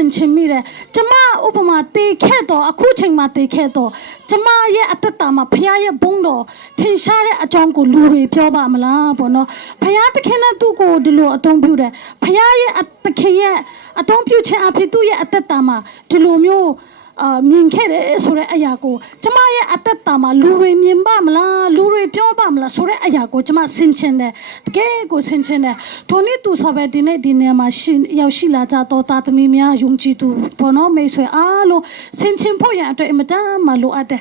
Chimire, Jama Obama, they keto, a coaching mate keto, Jama ye at the tama, Paya Bondo, Tinshare a jonko, Luri, Pioba Mala, Bono, Payata cannot do go, the law, don't build it, Paya at the Kaya, a don't build Apituya at the tama, Tilomio. Minkere sore ayako jamaya atatama lure mimbamla lure pyobamla sore ayako jama sinchende ke ko sinchende toni tu sobe dine ma shin yaushila ja to tatami mya yungji tu bono me swe alo sinchin pho ya atwe imata ma lo ate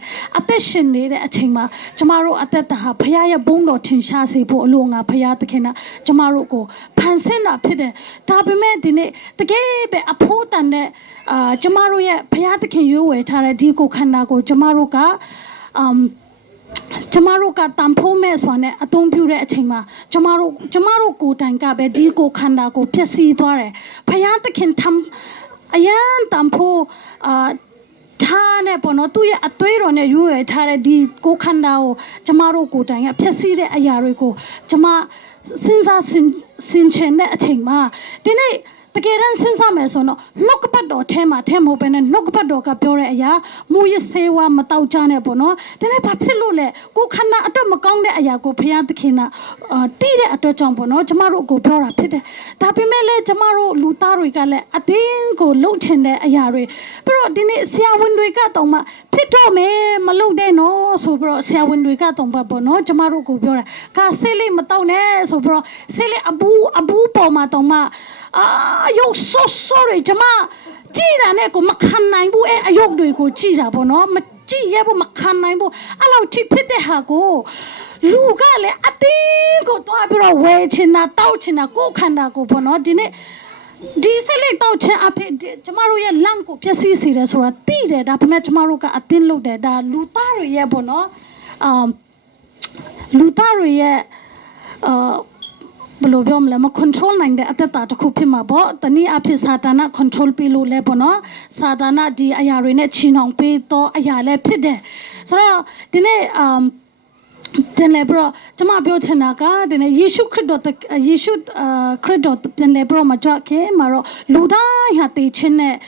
shin ne de achain ma jama ro atata ha phaya ya bong lo thin sha sei pho alo nga phaya takhina jama ro ko phansin na phit de da pe me dine tke be apho tan ne jama ro ye phaya takhin yu we tha de di ko khanda ko jama ro ka tampho me swa ne atong pyu de achain ma jama ro ko tan ka be di ko khanda ko phit si twa de phaya takhin tham ayan tampho Tane bono tuye atwero ne yue tare di ko khanda o jamaro ko tan ya phesi de ayare ko jama sinsa sinchen ne achain ma dine takeran sinsa me so no nokpat do thema themo be ne nokpat do ka pyo re aya mu ye sewa ma taw cha ne bono dine ba phit lo le ko khanda atwa ma kaung de aya ko phaya takhina ti de atwa chong bono jamaro ko pyo ra phit de da pe me le jamaro lu ta roi ka le atin ko lou chin de aya re pero dine sia win roi ka tong ma phit do me ma lou de no so pero sia win roi ka tong ba bono jamaro ko pyo ra ka se le ma taw ne so pero se le abu po ma tong ma ayok so sorry jama ji da ne ko makhan nai bu e ayok doi ko ji da bo no ma ji ye bo makhan nai bo alaw thi phit de ha ko lu ka le atin ko twa pi ro we chin na taw chin na ko khanda ko bo no di ne di se le taw chin a phi jama ro ye lang ko phesi si de so ra ti de da phe jama ro ka atin lok de da lu ta ro ye bo no lu ta ro ye blo byom la ma control nang de atata ta khu phit ma bo tani a phit satana control pi lo le bo no satana di aya re ne chinong pe to aya le phit de so dine den le bro jama pyo chana ka dine yeshu khrit den le bro ma jwa ke ma ro lu da ya te chin ne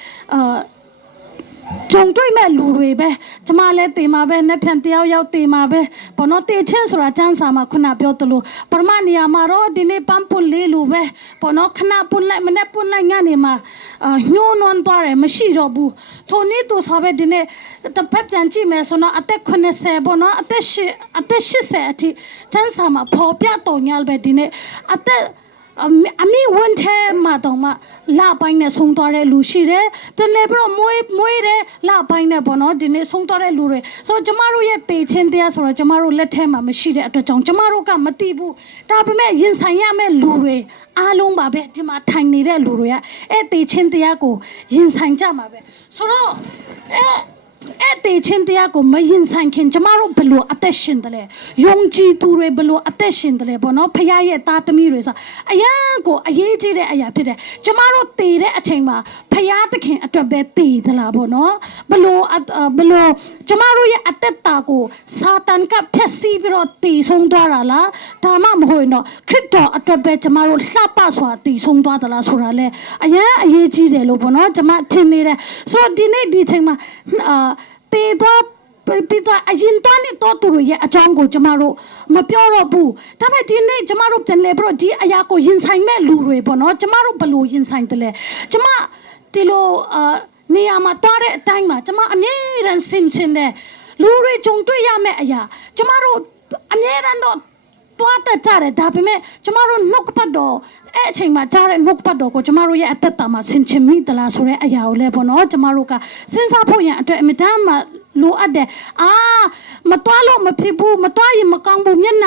Jong doi me lu rui be jama le te ma be ne phan tiaw yaw te ma be bono te chin sura chan sa ma khuna pyo tlu parma niya ma ro dine pam pun le lu be bono khna pun lai mane pun lai nga ni ma hyo non twa re ma shi ro bu thoni to sa be dine ta phap jan chi me so no atek khune se bono atek shi se athi chan sa ma pho pya to nyal be dine atek ami won the ma dong ma la pain ne song twa de lu shi de den le bro moi de la pain ne bo no din ne song twa de lu re so jama ro ye te chin tia so ro jama ro let the ma ma shi de atwa chong jama ro ka ma ti bu da pe me yin san ya me lu re a long ba be di ma thain ni de lu ro ya e te chin tia ko yin san ja ma be so ro te chin tia ko ma yin san khin jama ro blo attention de le yong ji tu re blo attention de le bo no phaya ye ta tami re sa ayan ko aye ji de aya phit de jama ro te de achain ma phaya takhin atwat be te de la bo no blo jama ro ye atetta ko satan ka phet si pi ro te song twa ra la da ma ma hoi no khrit do atwat be jama ro hla pa swa te song twa da la so ra le ayan aye ji de lo bo no jama thin ni de so di nei di chain ma te do pita ajin tani to tu ye achang ko jama ro ma pyo ro bu da mai di nei jama ro pen le bro di aya ko yin sai me lu roi bo no jama ro blo yin sai de le jama ti lo ne ya ma twa de tai ma jama a mye ran sin chin de lu roi chong twai ya me aya jama ro a mye ran do twa ta cha de da pe me jama ro nok pat do e chain ma cha de nok pat do ko jama ro ye atata ma sin chin mi da la so re aya o le bo no jama ro ka sin sa pho yan atwe mi dan ma lo at de ma twa lo ma phit bu ma twa yin ma kang bu myat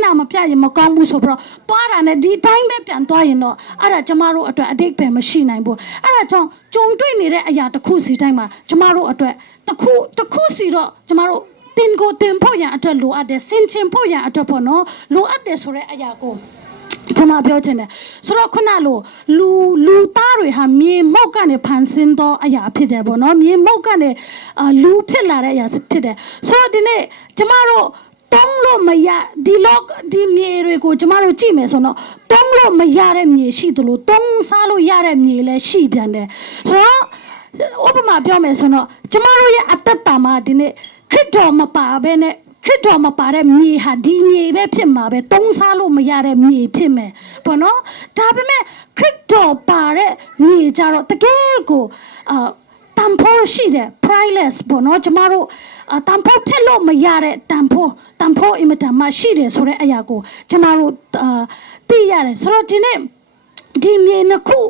na ma phya yin ma kang bu so pro twa da ne di time be pyan twa yin no ara jama ro atwe adik pe ma shi nai bu ara chong chong twai ni de aya takhu si time ma jama ro atwe takhu si ro jama ro tin ko tin pho yan atwe lo at de sin chin pho yan atwe pho no lo at de so re aya ko jama pyo chin de so ro khuna lo lu ta roi ha mye mok ka ne phan sin do aya phit de bo no mye mok ka ne lu phit la de aya phit de so di ne jama ro တုံးလို့မရဒီလောက်ဒီမြေတွေကိုကျမတို့ကြည့်မယ်ဆိုတော့တုံးလို့မရတဲ့မြေရှိသလိုတုံးစားလို့ရတဲ့မြေလည်းရှိပြန်တယ်ဆိုတော့ဥပမာပြောမယ်ဆိုတော့ကျမတို့ရဲ့အသက်တာမှာဒီနေ့ခရစ်တော်မပါဘဲနဲ့ခရစ်တော်မပါတဲ့မြေဟာဒီမြေပဲဖြစ်မှာပဲတုံးစားလို့မရတဲ့မြေဖြစ်မယ်ပေါ့နော်ဒါပေမဲ့ခရစ်တော်ပါတဲ့မြေကြတော့တကယ်ကိုတန်ဖိုးရှိတယ် priceless ပေါ့နော်ကျမတို့တန်ဖိုးဖြစ်လို့မရတဲ့တန်ဖိုးအင်မတန်မှရှိတယ်ဆိုတဲ့အရာကိုကျမတို့သိရတယ်ဆိုတော့ဒီနေ့ဒီမြေနှစ်ခု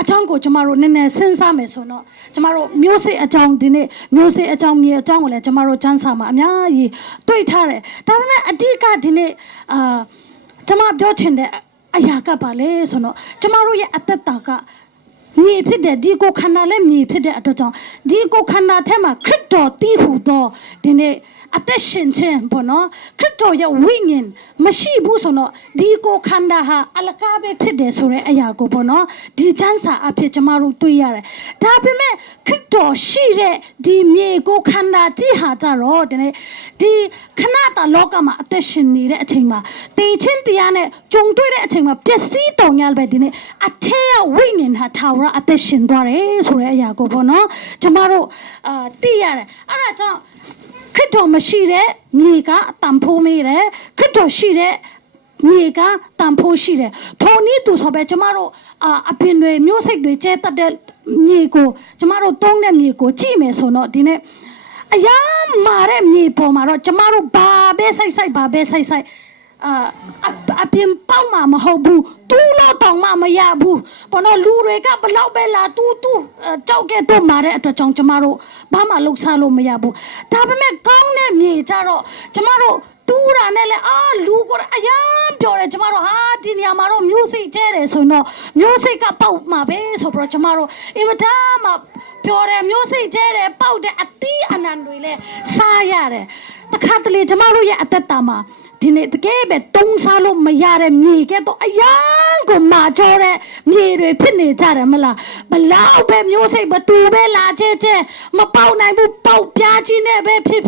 အကြောင်းကိုကျမတို့နည်းနည်းစဉ်းစားမယ်ဆိုတော့ကျမတို့မျိုးစေ့အကြောင်းဒီနေ့မျိုးစေ့အကြောင်းမြေအကြောင်းကိုလည်းကျမတို့စမ်းစာမှာအများကြီးတွေ့ထားတယ်ဒါပေမဲ့အဓိကဒီနေ့ကျမပြောချင်တဲ့အရာကပါလေဆိုတော့ကျမတို့ရဲ့အသက်တာကမြေဖြစ်တဲ့ဒီကိုခန္ဓာလည်းမြေဖြစ်တဲ့အတွက်ကြောင့်ဒီကိုခန္ဓာထဲမှာခရစ်တော်တည်ဟူသောဒီနေ့အသက်ရှင်ခြင်းပေါ့နော်ခရစ်တော်ရဲ့ဝိညာဉ်မရှိဘူးဆိုတော့ဒီကိုခန္ဓာဟာအလကားပဲဖြစ်တယ်ဆိုတဲ့အရာကိုပေါ့နော်ဒီချမ်းစာအဖြစ်ကျမတို့တွေ့ရတယ်ဒါပေမဲ့ခရစ်တော်ရှိတဲ့ဒီမြေကိုခန္ဓာကြီးဟာကြတော့ဒီခဏတာလောကမှာအသက်ရှင်နေတဲ့အချိန်မှာတည်ချင်းတရားနဲ့ကြုံတွေ့တဲ့အချိန်မှာပျက်စီးတော်ညာပဲဒီနေ့အထေရဝိညာဉ်ဟာထာဝရအသက်ရှင်သွားတယ်ဆိုတဲ့အရာကိုပေါ့နော်ကျမတို့သိရတယ်အဲ့ဒါကြောင့်ခရစ်တော်မရှိတဲ့မြေကတန်ဖိုးမေးတယ်ခရစ်တော်ရှိတဲ့မြေကတန်ဖိုးရှိတယ်ထိုနည်းသူဆိုပဲကျမတို့အပင်တွေမျိုးစိတ်တွေကျဲတက်တဲ့မြေကိုကျမတို့တုံးတဲ့မြေကိုကြည့်မယ်ဆိုတော့ဒီနေ့အရာမာတဲ့မြေပေါ်မှာတော့ကျမတို့ဘာပဲစိုက်အပြင်ပေါက်မှာမဟုတ်ဘူးတူးလို့တောင်မှမရဘူးဘောနော်လူတွေကဘလောက်ပဲလာတူးကြောက်ကဲတော့မာတဲ့အတွက်ကြောင့်ကျမတို့ဘာမှလှုပ်ရှားလို့မရဘူးဒါပေမဲ့ကောင်းတဲ့မြေကြတော့ကျမတို့တူးတာနဲ့လေလူကအရန်ပြောတယ်ကျမတို့ဟာဒီနေရာမှာတော့မျိုးစိတ်ကျဲတယ်ဆိုတော့မျိုးစိတ်ကပေါက်မှာပဲဆိုတော့ကျမတို့အင်မတန်မှပြောတယ်မျိုးစိတ်ကျဲတယ်ပေါက်တယ်အသီးအနှံတွေလည်းစားရတယ်တခါတလေကျမတို့ရဲ့အသက်တာမှာဒီနေ့တကယ်ပဲတုံးစားလို့မရတဲ့မြေကဲတော့အယံကိုမာကြောတဲ့မြေတွေဖြစ်နေကြတယ်မလားဘလောက်ပဲမျိုးစိတ်ဘသူပဲလာကျဲမပေါက်နိုင်ဘူးပေါက်ပြားကြီးနဲ့ပဲဖြစ်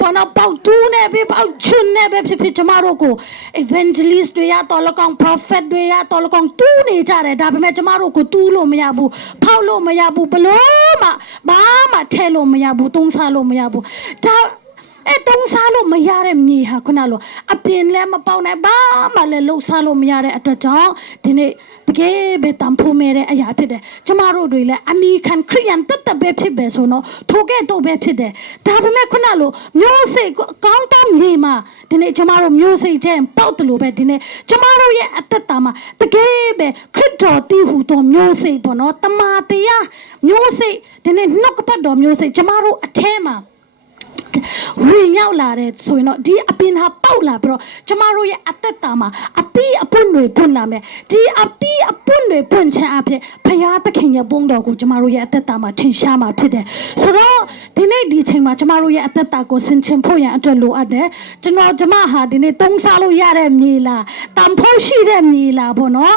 ပေါ်တော့ပေါက်တူးနဲ့ပဲပေါက်ချွန်းနဲ့ပဲဖြစ်ကျမတို့ကို evangelist တွေရတော်လကောင် prophet တွေရတော်လကောင်တူးနေကြတယ်ဒါပေမဲ့ကျမတို့ကိုတူးလို့မရဘူးဖောက်လို့မရဘူးဘလို့မှဘာမှထဲလို့မရဘူးတုံးစားလို့မရဘူးဒါတုံးစားလို့မရတဲ့မြေဟာခုနလိုအပင်လည်းမပေါက်နိုင်ဘာမှလည်းလှုပ်ရှားလို့မရတဲ့အတွက်ကြောင့်ဒီနေ့တကယ်ပဲတန်ဖိုးမဲ့တဲ့အရာဖြစ်တယ်ကျမတို့တွေလည်းအမိခံခရိယန်တက်ပဲဖြစ်ပဲဆိုတော့ထိုကဲ့တော့ပဲဖြစ်တယ်ဒါပေမဲ့ခုနလိုမျိုးစိတ်ကောင်းတောင်းမြေမှာဒီနေ့ကျမတို့မျိုးစိတ်ချင်းပေါက်တယ်လို့ပဲဒီနေ့ကျမတို့ရဲ့အသက်တာမှာတကယ်ပဲခရစ်တော်တည်ဟူသောမျိုးစိတ်ပေါ့နော်တမန်တရားမျိုးစိတ်ဒီနေ့နှုတ်ကပတ်တော်မျိုးစိတ်ကျမတို့အထဲမှာဝင်ရောက်လာတဲ့ဆိုရင်တော့ဒီအပင်ဟာပေါက်လာပြီးတော့ကျမတို့ရဲ့အသက်တာမှာအပီးအပွင့်တွေပွင့်လာမယ်ဒီအပီးအပွင့်တွေပွင့်ခြင်းအဖြစ်ဖရာသခင်ရဲ့ဘုန်းတော်ကိုကျမတို့ရဲ့အသက်တာမှာထင်ရှားမှာဖြစ်တယ်ဆိုတော့ဒီနေ့ဒီချိန်မှာကျမတို့ရဲ့အသက်တာကိုဆင်ခြင်ဖို့ရန်အတွက်လိုအပ်တယ်ကျမဟာဒီနေ့တုံးစားလို့ရတဲ့မြေလားတန်ဖိုးရှိတဲ့မြေလားပေါ့နော်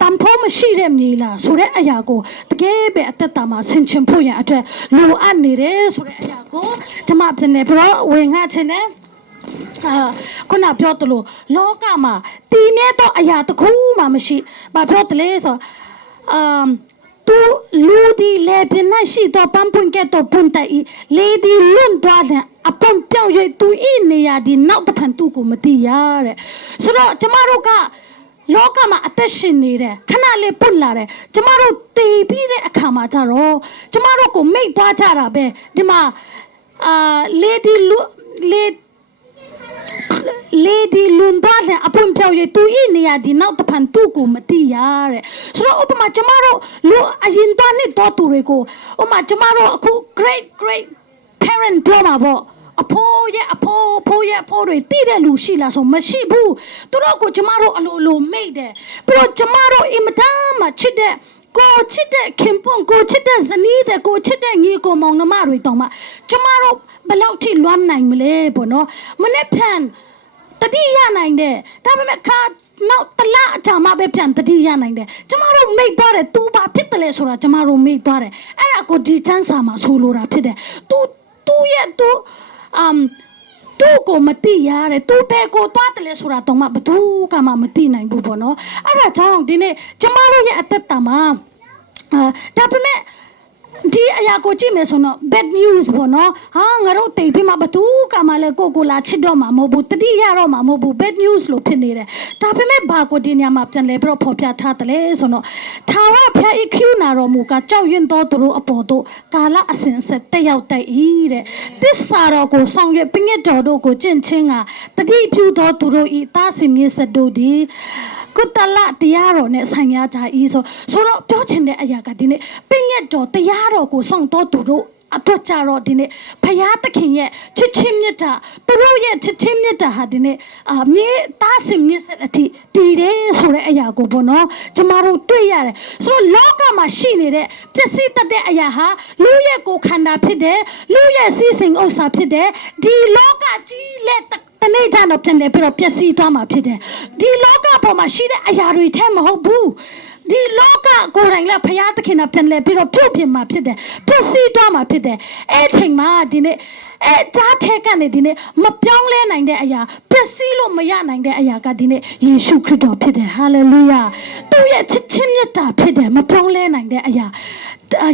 တန်ဖိုးမရှိတဲ့မြေလားဆိုတဲ့အရာကိုတကယ်ပဲအသက်တာမှာဆင်ခြင်ဖို့ရန်အတွက်လိုအပ်နေတယ်ဆိုတဲ့အရာကိုကျမပြန်နေပြီးတော့ဝင်ငှချင်တယ်ခုနပြောသလိုလောကမှာတည်မြဲသောအရာတစ်ခုမှမရှိဘာပြောတလဲဆိုသူလူဒီလေပြင်းရှိတော့ပန်းပွင့်ကဲ့တော့ပွင့်တိုင်လေဒီလွန်သွားတဲ့အပွန်ပြောင်းရသူဤနေရာဒီနောက်တစ်ဖန်သူ့ကိုမသိရတဲ့ဆိုတော့ကျမတို့ကလောကမှာအသက်ရှင်နေတယ်ခဏလေးပွတ်လာတယ်ကျမတို့တည်ပြီးတဲ့အခါမှာကြတော့ကျမတို့ကိုမိတ်သွားကြတာပဲဒီမှာလေဒီလွန်သွားတဲ့အပွင့်ပြောင်းရသူဤနေရာဒီနောက်တစ်ဖန်သူ့ကိုမသိရတဲ့ဆိုတော့ဥပမာကျမတို့လူအရင်တန်းတော့သူတွေကိုဥပမာကျမတို့အခု great parent ပြောမှာပေါ့အဖိုးတွေတည်တဲ့လူရှိလားဆိုမရှိဘူးသူတို့ကိုကျမတို့အလိုမိတ်တယ်ပြီးတော့ကျမတို့အင်မတန်မှချစ်တဲ့ကိုချစ်တဲ့ခင်ပွန်းကိုချစ်တဲ့ဇနီးတဲ့ကိုချစ်တဲ့ညီကိုမောင်နှမတွေတောင်မှကျမတို့ဘယ်လောက်ထိလွမ်းနိုင်မလဲပေါ့နော်မနေ့ဖြန်တတိယနိုင်တယ်ဒါပေမဲ့နောက်တလအကြာမှပဲပြန်တတိယနိုင်တယ်ကျမတို့မိတ်သွားတယ်သူဘာဖြစ်တယ်လဲဆိုတာကျမတို့မိတ်သွားတယ်အဲ့ဒါကိုဒီချမ်းစာမှာဆိုလိုတာဖြစ်တယ်သူရဲ့ သူ့ကိုမတိရတယ်သူဘယ်ကိုသွားတယ်လဲဆိုတာတော့မှဘသူကမှမတိနိုင်ဘူးပေါ့နော်အဲ့ဒါကြောင့်ဒီနေ့ကျမတို့ရဲ့အသက်တာမှာဒါပေမဲ့ဒီအရာကိုကြည့်မယ်ဆိုတော့ bad news ပေါ့နော်ဟာငါတို့တိတ်ပြီးမှဘသူကမှလည်းကိုလာချစ်တော့မှာမဟုတ်ဘူးတတိရတော့မှာမဟုတ်ဘူး bad news လို့ဖြစ်နေတယ်ဒါပေမဲ့ဘာကိုဒီညမှာပြန်လဲပြီးတော့ဖော်ပြထားတယ်လေဆိုတော့ထာဝရဘုရားဤခ ्यू နာတော်မူကကြောက်ရွံ့သောသူတို့အပေါ်သို့ကာလအစဉ်ဆက်တက်ရောက်တတ်၏တဲ့သစ္စာတော်ကိုဆောင်ရွက်ပြည့်ညတ်တော်တို့ကိုကျင့်ချင်းကတတိပြုသောသူတို့ဤသားစင်မြေဆက်တို့သည်ကုတလတရားတော်နဲ့ဆိုင်ရကြ၏ဆိုတော့ပြောချင်တဲ့အရာကဒီနေ့ပြည့်ညတ်တော်တရားတော်ကိုဆောင်တော်သူတို့အတွက်ကြတော့ဒီနေ့ဖယားသခင်ရဲ့ချစ်ချင်းမြတ်တာသူတို့ရဲ့ချစ်ချင်းမြတ်တာဟာဒီနေ့မြေသားစင်မြတ်ဆက်အထိတည်တယ်ဆိုတဲ့အရာကိုပေါ့နော်ကျမတို့တွေ့ရတယ်ဆိုတော့လောကမှာရှိနေတဲ့ပျက်စီးတတ်တဲ့အရာဟာလူရဲ့ကိုယ်ခန္ဓာဖြစ်တယ်လူရဲ့စီးစိမ်ဥစ္စာဖြစ်တယ်ဒီလောကကြီးလက်တနေ့ကျတော့ပြန်လဲပြီးတော့ပျက်စီးသွားမှာဖြစ်တယ်ဒီလောကပေါ်မှာရှိတဲ့အရာတွေထဲမဟုတ်ဘူးဒီလောကကိုယ်တိုင်လည်းဖယားသခင်ကပြန်လဲပြီးတော့ပြုတ်ပြင်မှာဖြစ်တယ်ပျက်စီးသွားမှာဖြစ်တယ်အဲ့ချိန်မှာဒီနေ့ကြားထဲကနေဒီနေ့မပြောင်းလဲနိုင်တဲ့အရာပျက်စီးလို့မရနိုင်တဲ့အရာကဒီနေ့ယေရှုခရစ်တော်ဖြစ်တယ်ဟာလေလုယာသူ့ရဲ့ချစ်ချင်းမြတ်တာဖြစ်တယ်မပြောင်းလဲနိုင်တဲ့အရာ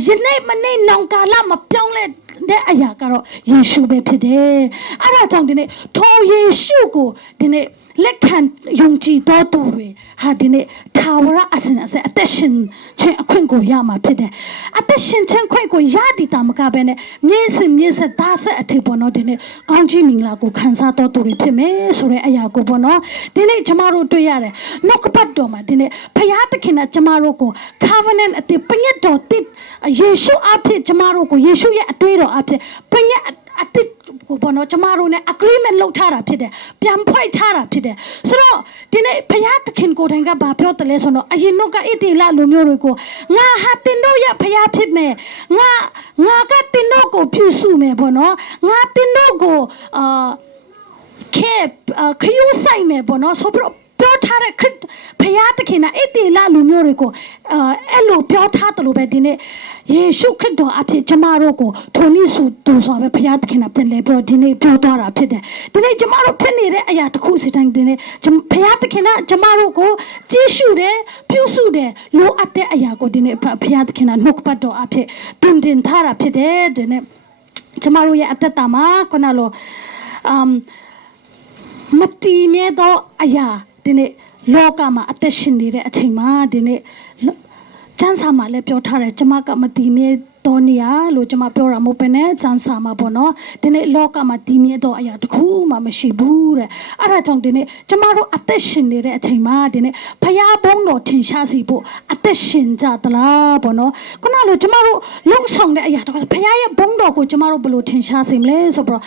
ယနေ့မနေ့နောင်ကာလမပြောင်းလဲတဲ့အရာကတော့ယေရှုပဲဖြစ်တယ်အဲ့ဒါကြောင့်ဒီနေ့ထိုယေရှုကိုဒီနေ့လက်ခံယုံကြည်တော်သူတွေဟာဒီနေ့ထာဝရအစဉ်အသက်ချင်းအခွင့်ကိုရမှာဖြစ်တယ်အသက်ရှင်ချင်းခွင့်ကိုရတည်တာမကဘဲနဲ့မြေဆက်သားဆက်အထည်ပေါ်တော့ဒီနေ့ကောင်းကြီးမင်္ဂလာကိုခံစားတော်သူတွေဖြစ်မယ်ဆိုတဲ့အရာကိုပေါ့နော်ဒီနေ့ကျမတို့တွေ့ရတယ်နှုတ်ကပတ်တော်မှာဒီနေ့ဖယားသခင်ကကျမတို့ကို covenant အတိပညတ်တော်တိယေရှုအဖြစ်ကျမတို့ကိုယေရှုရဲ့အတွေ့တော်အဖြစ်ပညတ်အတိကိုဘောနော်ကျမတို့ ਨੇ agreement လုပ်ထားတာဖြစ်တယ်ပြန်ဖွဲ့ထားတာဖြစ်တယ်ဆိုတော့ဒီနေ့ဘုရားသခင်ကိုယ်တိုင်ကဘာပြောတယ်လဲဆိုတော့အရင်တော့ကဣတိလလူမျိုးတွေကိုငါဟာတင်တို့ရဲ့ဘုရားဖြစ်မယ်ငါကတင်တို့ကိုပြုစုမယ်ဘောနော်ငါတင်တို့ကိုခရူးဆိုင်မယ်ဘောနော်ဆိုပြီးပြောထားတဲ့ဘုရားသခင်ကဣတိလလူမျိုးတွေကိုအဲ့လိုပြောထားတယ်လို့ပဲဒီနေ့ယေရှုခရစ်တော်အဖြစ်ကျမတို့ကိုထိုနည်းဆိုသူဆိုပဲဘုရားသခင်ကပြန်လဲပြောဒီနေ့ပြောသွားတာဖြစ်တယ်ဒီနေ့ကျမတို့ဖြစ်နေတဲ့အရာတစ်ခုစီတိုင်းဒီနေ့ဘုရားသခင်ကကျမတို့ကိုကြည့်ရှုတယ်ပြုစုတယ်လိုအပ်တဲ့အရာကိုဒီနေ့ဘုရားသခင်ကနှုတ်ပတ်တော်အဖြစ်တင်ထားတာဖြစ်တယ်ဒီနေ့ကျမတို့ရဲ့အသက်တာမှာခုနလိုမတည်မြဲသောအရာဒီနေ့လောကမှာအသက်ရှင်နေတဲ့အချိန်မှာဒီနေ့ကျမ်းစာမှာလည်းပြောထားတယ်ကျမကမတည်မြဲတော်နေရလို့ကျမပြောတာမဟုတ်ပဲနဲ့ကျမ်းစာမှာပေါ့နော်ဒီနေ့လောကမှာတည်မြဲတော်အရာတစ်ခုမှမရှိဘူးတဲ့အဲ့ဒါကြောင့်ဒီနေ့ကျမတို့အသက်ရှင်နေတဲ့အချိန်မှာဒီနေ့ဘုရားဘုန်းတော်ထင်ရှားစေဖို့အသက်ရှင်ကြသလားပေါ့နော်ခုနလိုကျမတို့လုံဆောင်တဲ့အရာတော့ဘုရားရဲ့ဘုန်းတော်ကိုကျမတို့ဘယ်လိုထင်ရှားစေမလဲဆိုတော့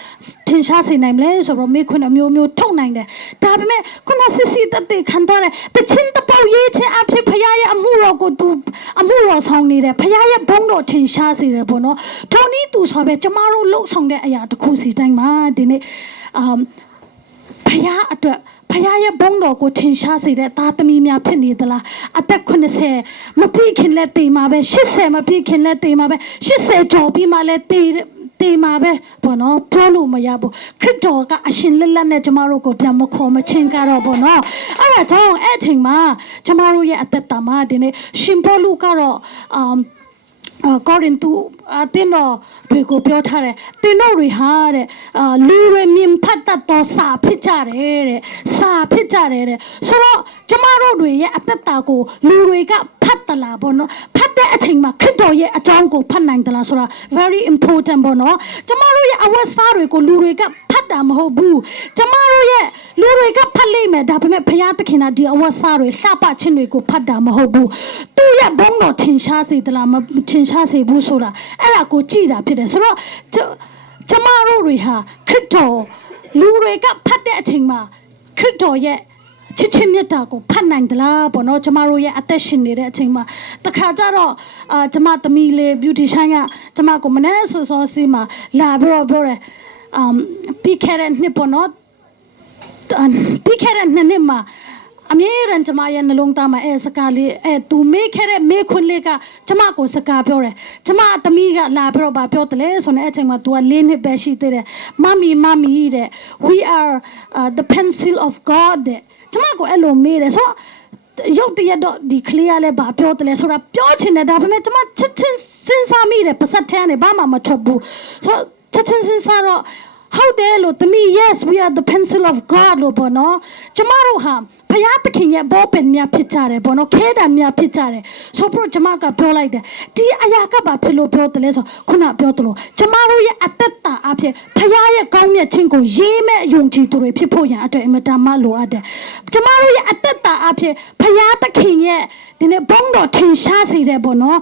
ထင်ရှားစေနိုင်မလဲဆိုတော့မိခွန်းအမျိုးထုတ်နိုင်တယ်ဒါပေမဲ့ခုနစစ်စစ်တက်ခံတော့တဲ့တချင်းတပေါရေးချင်းအဖြစ်ဘုရားရဲ့အမှုတော်ကိုသူအမှုတော်ဆောင်နေတယ်ဘုရားရဲ့ဘုန်းတော်ထင်ရှားစေတယ်ပေါ့နော်ထုံနည်းသူဆိုပဲကျမတို့လှုပ်ဆောင်တဲ့အရာတစ်ခုစီတိုင်းမှာဒီနေ့ဘုရားအတွက်ဘုရားရဲ့ဘုန်းတော်ကိုထင်ရှားစေတဲ့သားသမီးများဖြစ်နေသလားအသက်80မပြည့်ခင်လက်တေမှာပဲ80မပြည့်ခင်လက်တေမှာပဲ80ကျော်ပြီးမှလည်းတေမှာပဲပေါ့နော်ပြောလို့မရဘူးခရစ်တော်ကအရှင်လက်နဲ့ကျမတို့ကိုပြန်မခေါ်မချင်းကတော့ပေါ့နော်အဲ့ဒါကြောင့်အဲ့ချိန်မှာကျမတို့ရဲ့အသက်တာမှာဒီနေ့ရှင်ပေါလုကတော့ကောရိန္သုအသင်းတော်တွေကိုပြောထားတယ်သင်တို့တွေဟာတဲ့လူတွေမြင်ဖတ်တတ်သောစာဖြစ်ကြတယ်တဲ့စာဖြစ်ကြတယ်တဲ့ဆိုတော့ကျမတို့တွေရဲ့အသက်တာကိုလူတွေကဖတ်တလားပေါ့နော်ဖတ်တဲ့အချိန်မှာခရစ်တော်ရဲ့အကြောင်းကိုဖတ်နိုင်တလားဆိုတာ very important ပေါ့နော်ကျမတို့ရဲ့အဝတ်စားတွေကိုလူတွေကဖတ်တာမဟုတ်ဘူးကျမတို့ရဲ့လူတွေကဖတ်လိမ့်မယ်ဒါပေမဲ့ဘုရားသခင်ကဒီအဝတ်စားတွေလှပခြင်းတွေကိုဖတ်တာမဟုတ်ဘူးသူ့ရဲ့ဘုန်းတော်ထင်ရှားစေတလားမထင်ရှားစေဘူးဆိုတာအဲ့ဒါကိုကြည့်တာဖြစ်တယ်ဆိုတော့ကျမတို့တွေဟာခရစ်တော်လူတွေကဖတ်တဲ့အချိန်မှာခရစ်တော်ရဲ့ချစ်ချင်းမြတ်တာကိုဖတ်နိုင်သလားပေါ့နော်ကျမတို့ရဲ့အသက်ရှင်နေတဲ့အချိန်မှာတခါကျတော့ကျမသမီးလေး beautician ကကျမကိုမနေ့စောစီမှာလာပြီးတော့ပြောတယ်ပြီးခဲ့တဲ့နှစ်ပေါ့နော်ပြီးခဲ့တဲ့နှစ်မှာ အမြဲတမ်းကျမရဲ့နှလုံးသားမှာစကားလေးသူမေးခဲ့တဲ့မေးခွန်းလေးကကျမကိုစကားပြောတယ်ကျမသမီးကလာပြီးတော့ပြောတယ်လေဆိုတဲ့အချိန်မှာ तू က၄နှစ်ပဲရှိသေးတယ်မမီတဲ့ we are the pencil of God တဲ့ကျမကိုအဲ့လိုမေးတယ်ဆိုရုပ်တရက်တော့ဒီကလေးကလည်းဘာပြောတယ်လဲဆိုတာပြောချင်တယ်ဒါပေမဲ့ကျမချက်ချင်းစဉ်းစားမိတယ်ပါစက်ထဲကနေဘာမှမထွက်ဘူးဆိုချက်ချင်းစဉ်းစားတော့ဟုတ်တယ်လို့သမီး yes we are the pencil of God လို့ပေါ့နော်ကျမတို့ဟာဖယားသခင်ရဲ့ဘောပင်များဖြစ်ကြတယ်ပေါ့နော်ခဲတံများဖြစ်ကြတယ်ဆိုပြီးတော့ကျမကပြောလိုက်တယ်ဒီအရာကဘာဖြစ်လို့ပြောတယ်လဲဆိုခုနပြောသလိုကျမတို့ရဲ့အသက်တာအဖြစ်ဖယားရဲ့ကောင်းမြတ်ခြင်းကိုရေးမဲ့ယုံကြည်သူတွေဖြစ်ဖို့ရန်အတွက်အင်မတန်မှလိုအပ်တယ်ကျမတို့ရဲ့အသက်တာအဖြစ်ဖယားသခင်ရဲ့ဒီနေ့ဘုန်းတော်ထင်ရှားစေတယ်ပေါ့နော်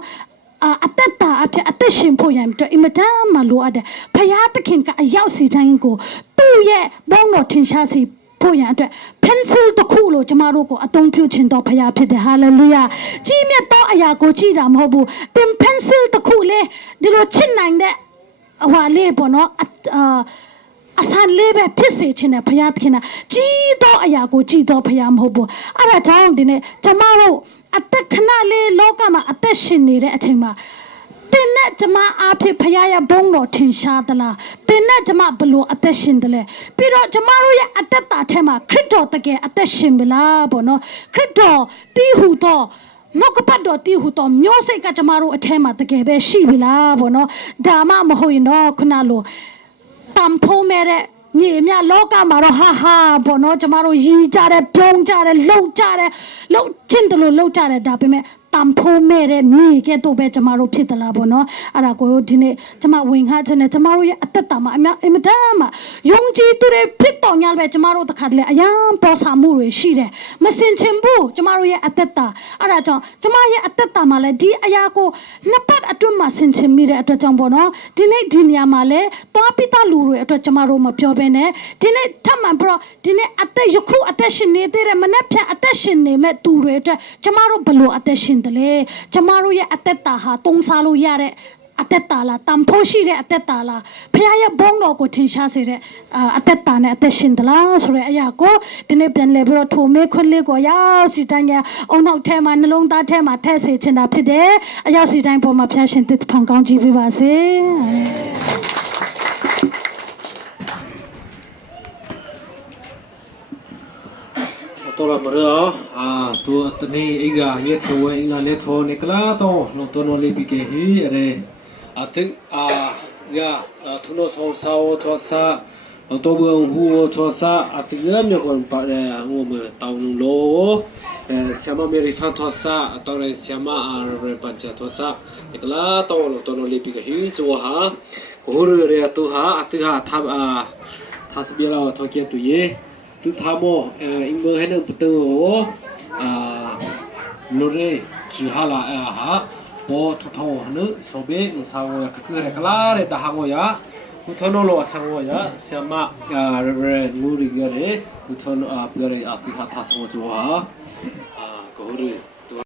အသက်တာအဖြစ်အသက်ရှင်ဖို့ရန်အတွက်အင်မတန်မှလိုအပ်တယ်ဖယားသခင်ကအရောက်စီတိုင်းကိုသူ့ရဲ့ဘုန်းတော်ထင်ရှားစေဖို့ရန်အတွက် pencil တစ်ခုလို့ကျမတို့ကိုအသုံးပြုခြင်းတော်ဖယားဖြစ်တယ် hallelujah ကြီးမြတ်သောအရာကိုကြည့်တာမဟုတ်ဘူးသင် pencil တစ်ခုလေဒီလိုချစ်နိုင်တဲ့ဟွာလေးပေါ့နော်အဆန်လေးပဲဖြစ်စေခြင်းနဲ့ဖယားသခင်ကကြီးသောအရာကိုကြည့်တော်ဖယားမဟုတ်ဘူးအဲ့ဒါကြောင့်ဒီနေ့ကျမတို့အသက်ခဏလေးလောကမှာအသက်ရှင်နေတဲ့အချိန်မှာတင်နဲ့ကျမအားဖြင့်ဖယားရဲ့ဘုန်းတော်ထင်ရှားသလားတင်နဲ့ကျမဘလို့အသက်ရှင်တယ်လဲပြီးတော့ကျမတို့ရဲ့အသက်တာထဲမှာခရစ်တော်တကယ်အသက်ရှင်ပြီလားပေါ့နော်ခရစ်တော်တည်ဟူသောနောက်ကပတ်တော်တည်ဟူသောမျိုးစိတ်ကကျမတို့အထဲမှာတကယ်ပဲရှိပြီလားပေါ့နော်ဒါမှမဟုတ်ရင်တော့ခုနလိုတန်ဖိုးမဲ့တဲ့ညီမြလောကမှာတော့ဟာပေါ့နော်ကျမတို့ရည်ကြတယ်ပြုံးကြတယ်လှုပ်ကြတယ်လှုပ်ချင်းတယ်လို့လှုပ်ကြတယ်ဒါပေမဲ့တန်ဖိုးမဲ့တဲ့ညီကဲ့သို့ပဲကျမတို့ဖြစ်သလားပေါ့နော်အဲ့ဒါကိုဒီနေ့ကျမဝင်ခါချင်တယ်ကျမတို့ရဲ့အသက်တာမှာအမတန်မှယုံကြည်သူတွေဖြစ်တော်ညာပဲကျမတို့တခါတလေအယံပေါ်ဆာမှုတွေရှိတယ်မစင်ချင်ဘူးကျမတို့ရဲ့အသက်တာအဲ့ဒါကြောင့်ကျမရဲ့အသက်တာမှာလည်းဒီအရာကိုနှစ်ပတ်အတွင်းမှာစင်ချင်မိတဲ့အတွက်ကြောင့်ပေါ့နော်ဒီနေ့ဒီနေရာမှာလည်းတောပိတလူတွေအတွက်ကျမတို့မပြောဘဲနဲ့ဒီနေ့ထပ်မှန်ပြီးတော့ဒီနေ့အသက်ယခုအသက်ရှင်နေသေးတယ်မနေ့ဖြန်အသက်ရှင်နေမဲ့သူတွေအတွက်ကျမတို့ဘလို့အသက်ရှင်တယ်လေကျမတို့ရဲ့အသက်တာဟာတုံးစားလို့ရတဲ့အသက်တာလားတန်ဖိုးရှိတဲ့အသက်တာလားဖခင်ရဲ့ဘုန်းတော်ကိုထင်ရှားစေတဲ့အသက်တာနဲ့အသက်ရှင်သလားဆိုတဲ့အရာကိုဒီနေ့ပြန်လဲပြီးတော့ထိုမေးခွန်းလေးကိုရောက်စီတိုင်းကအုံနောက်ထဲမှာနှလုံးသားထဲမှာထည့်စေချင်တာဖြစ်တယ်အရောက်စီတိုင်းပေါ်မှာဖခင်ရှင်တစ်ဖန်ကောင်းကြီးပေးပါစေတော်လာမရတူတနေအိကရဲ့ထွေးအင်္ဂလိပ်ထောနေကလာတော့လုံးတော်လေးပြီးခဲ့ဟိရဲအတိယာသူနိုဆောဆောထောစာတော့ဘုံဟူထောစာအတိရမြေကွန်ပါဟိုမတောင်းလို့ဆီယမမေရီဖာထောစာတော်ရဲဆီယမအာရပန်ချထောစာဒီကလာတော့လုံးတော်လေးပြီးခဲ့ဟိဇောဟာကိုရရတူဟာအတိဟာသာစဘီလာထောကေတူယေtu thamo ingbo henu putu lore jihala ha bo thotho hanu sobe nusawo ya kakure kala re da hango ya uthono lo asango ya syama re nguri gare uthono apgare api ha thasango jo ha ko re